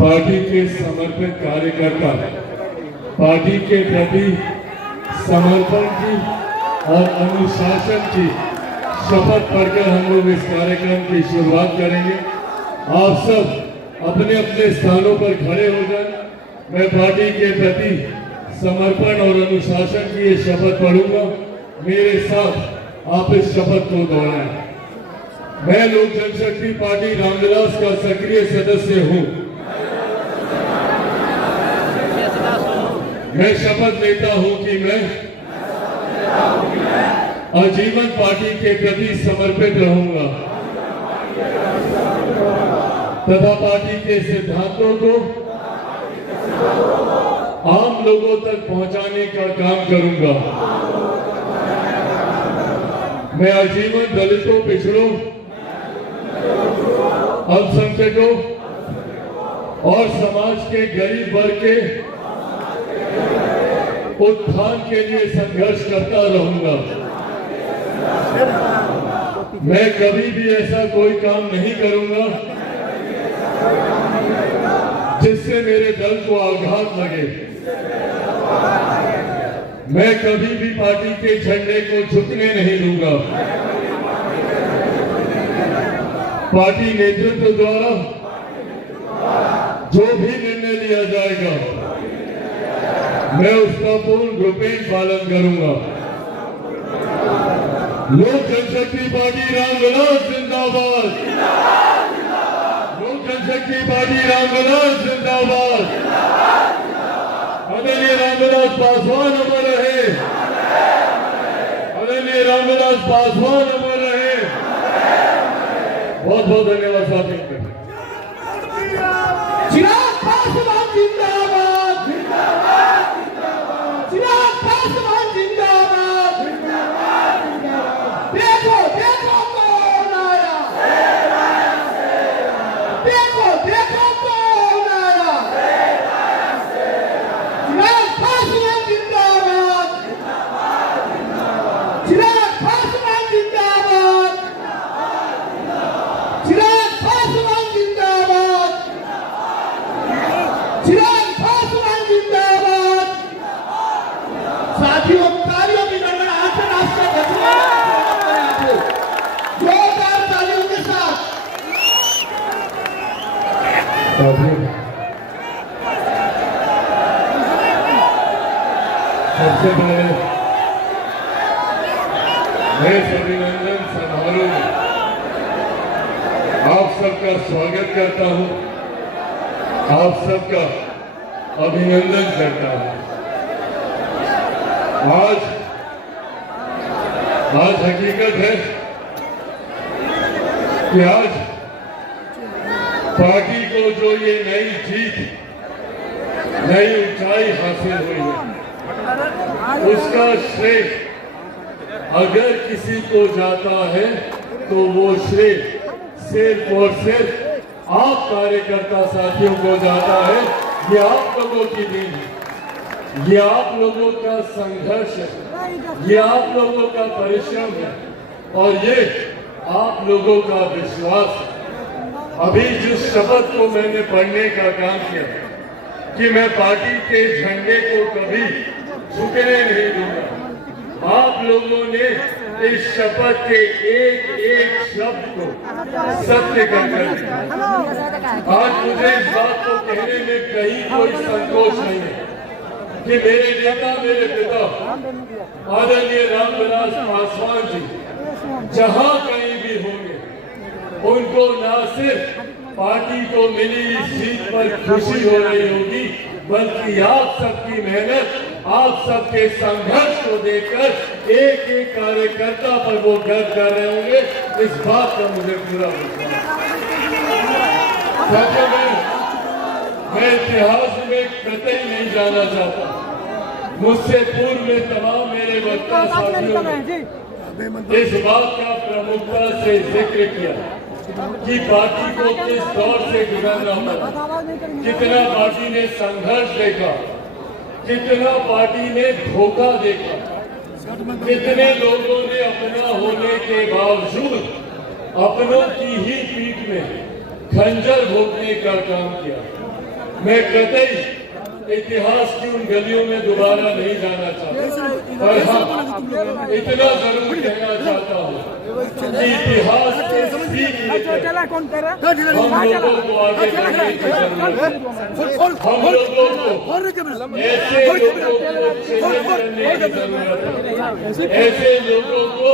Party के समर्पित कार्यकर्ता, पार्टी के प्रति समर्पण की और अनुशासन की शपथ पढ़कर हम लोग इस कार्यक्रम की शुरुआत करेंगे। आप सब अपने अपने स्थानों पर खड़े हो जाएं। मैं पार्टी के प्रति समर्पण और अनुशासन की ये शपथ पढ़ूंगा। मेरे साथ आप इस शपथ को दोहराएं। मैं लोक जनशक्ति पार्टी रामविलास का सक्रिय सदस्य हूं। मैं शपथ लेता हूं कि मैं आजीवन पार्टी के प्रति समर्पित रहूंगा तथा पार्टी के सिद्धांतों को आम लोगों तक पहुंचाने का काम करूंगा। मैं आजीवन दलितों, पिछड़ों, अल्पसंख्यकों और समाज के गरीब वर्ग के उत्थान के लिए संघर्ष करता रहूंगा। मैं कभी भी ऐसा कोई काम नहीं करूंगा जिससे मेरे दल को आघात लगे। मैं कभी भी पार्टी के झंडे को झुकने नहीं दूंगा। पार्टी नेतृत्व द्वारा जो भी निर्णय लिया जाएगा मैं उसका पूर्ण रूपेण पालन करूंगा। लोक जनशक्ति पार्टी रामविलास जिंदाबाद। लोक जनशक्ति पार्टी रामविलास जिंदाबाद। आदरणीय रामविलास पासवान अमर रहे। आदरणीय रामविलास पासवान अमर रहे। बहुत बहुत धन्यवाद साथियों। चिराग पासवान जिंदाबाद। जिंदाबाद जिंदाबाद। चिराग पासवान जिंदाबाद। जिंदाबाद जिंदाबाद। देखो देखो कौन आया। देखो देखो कौन आया। चिराग पासवान जिंदाबाद। चिराग पासवान जिंदाबाद। चिराग पासवान जिंदाबाद। चिराग पासवान जिंदाबाद। साथियों, तालियों की गणना आसन आसन जोरदार तालियों के साथ। सबसे पहले मैं अभिनंदन समारोह में आप सबका स्वागत करता हूं, आप सबका अभिनंदन करता हूं। आज हकीकत है कि आज पार्टी को जो ये नई जीत, नई ऊंचाई हासिल हुई है, उसका श्रेय अगर किसी को जाता है तो वो श्रेय सिर्फ और सिर्फ आप कार्यकर्ता साथियों को जाता है। ये आप लोगों की देन है, ये आप लोगों का संघर्ष है, ये आप लोगों का परिश्रम है और ये आप लोगों का विश्वास है। अभी जिस शपथ को मैंने पढ़ने का काम किया कि मैं पार्टी के झंडे को कभी झुकने नहीं दूंगा, आप लोगों ने इस शपथ के एक एक शब्द को सत्य कर दिया। आज मुझे इस बात को कहने में कहीं कोई संकोच नहीं है कि मेरे नेता, मेरे पिता आदरणीय रामविलास पासवान जी जहां कहीं भी होंगे, उनको न सिर्फ पार्टी को मिली इस जीत पर खुशी हो रही होगी, बल्कि आप सबकी मेहनत, आप सबके संघर्ष को देखकर एक एक कार्यकर्ता पर वो गर्व कर रहे होंगे। इस बात का मुझे पूरा विश्वास है। मैं इतिहास में कतई नहीं जाना चाहता। मुझसे पूर्व में तमाम मेरे वक्ता साथियों ने इस बात का प्रमुखता से जिक्र किया कि पार्टी को किस दौर से गुजरना पड़ा, कितना पार्टी ने संघर्ष देखा, कितना पार्टी ने धोखा देखा, कितने लोगों ने अपना होने के बावजूद अपनों की ही पीठ में खंजर भोंकने का काम किया। मैं कतई इतिहास की उन गलियों में दोबारा नहीं जाना चाहता, पर हाँ इतना जरूर कहना चाहता हूँ कि इतिहास के सीख लेकर हम लोगों को आगे बढ़ने की जरूरत है। हम लोगों को ऐसे लोगों को चिन्हित करने की जरूरत है, ऐसे लोगों को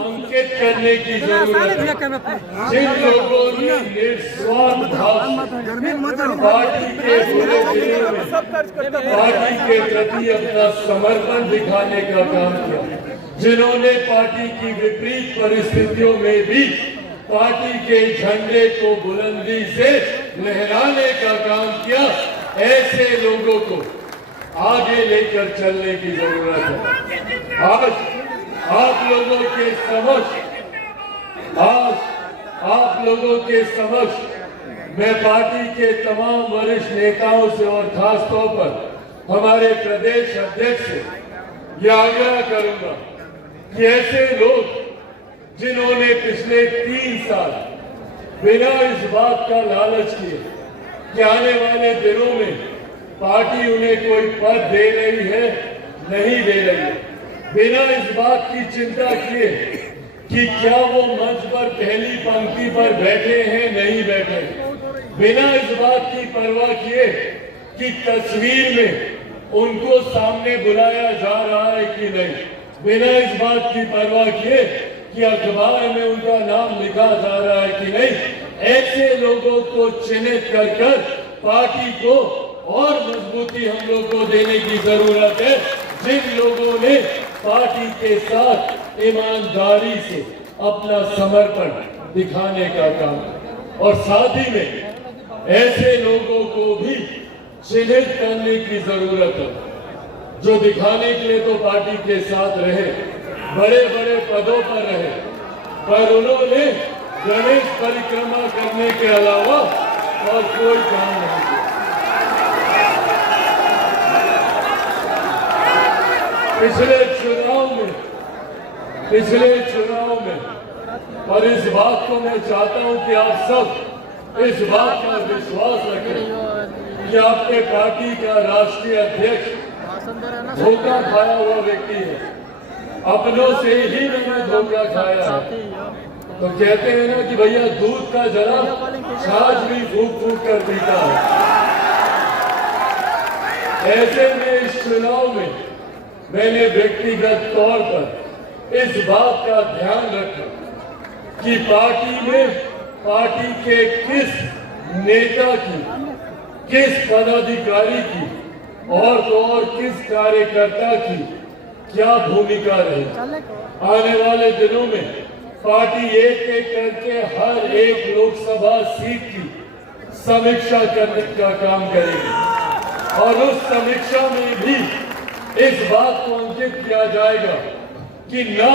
अंकित करने की जरूरत है जिन लोगों ने निस्वार्थ भाव पार्टी के बुरे दिनों में पार्टी के प्रति अपना समर्पण दिखाने का काम किया, जिन्होंने पार्टी की विपरीत परिस्थितियों में भी पार्टी के झंडे को बुलंदी से लहराने का काम किया, ऐसे लोगों को आगे लेकर चलने की जरूरत है। आज आप लोगों के समक्ष मैं पार्टी के तमाम वरिष्ठ नेताओं से और खास तौर पर हमारे प्रदेश अध्यक्ष से यह आग्रह करूंगा कि ऐसे लोग जिन्होंने पिछले 3 साल बिना इस बात का लालच किए कि आने वाले दिनों में पार्टी उन्हें कोई पद दे रही है नहीं दे रही है, बिना इस बात की चिंता किए कि क्या वो मंच पर पहली पंक्ति पर बैठे हैं नहीं बैठे, बिना इस बात की परवाह किए कि तस्वीर में उनको सामने बुलाया जा रहा है कि नहीं, बिना इस बात की परवाह किए कि अखबार में उनका नाम लिखा जा रहा है कि नहीं, ऐसे लोगों को चिन्हित कर पार्टी को और मजबूती हम लोग को देने की जरूरत है, जिन लोगों ने पार्टी के साथ ईमानदारी से अपना समर्पण दिखाने का काम, और साथ ही में ऐसे लोगों को भी चिन्हित करने की जरूरत है जो दिखाने के लिए तो पार्टी के साथ रहे, बड़े बड़े पदों पर रहे, पर उन्होंने गणेश परिक्रमा करने के अलावा और कोई काम नहीं किया। पिछले चुनाव में और इस बात को मैं चाहता हूं कि आप सब इस बात का विश्वास रखें कि आपके पार्टी का राष्ट्रीय अध्यक्ष धोखा खाया हुआ व्यक्ति है, अपनों से ही मैंने धोखा खाया है। तो कहते हैं ना कि भैया दूध का जरा छाछ भी फूक फूक कर पीता है। ऐसे में इस चुनाव में मैंने व्यक्तिगत तौर पर इस बात का ध्यान रखा कि पार्टी में पार्टी के किस नेता की, किस पदाधिकारी की और तो और किस कार्यकर्ता की क्या भूमिका रही। आने वाले दिनों में पार्टी एक एक करके हर एक लोकसभा सीट की समीक्षा करने का काम करेगी और उस समीक्षा में भी इस बात को अंकित किया जाएगा कि न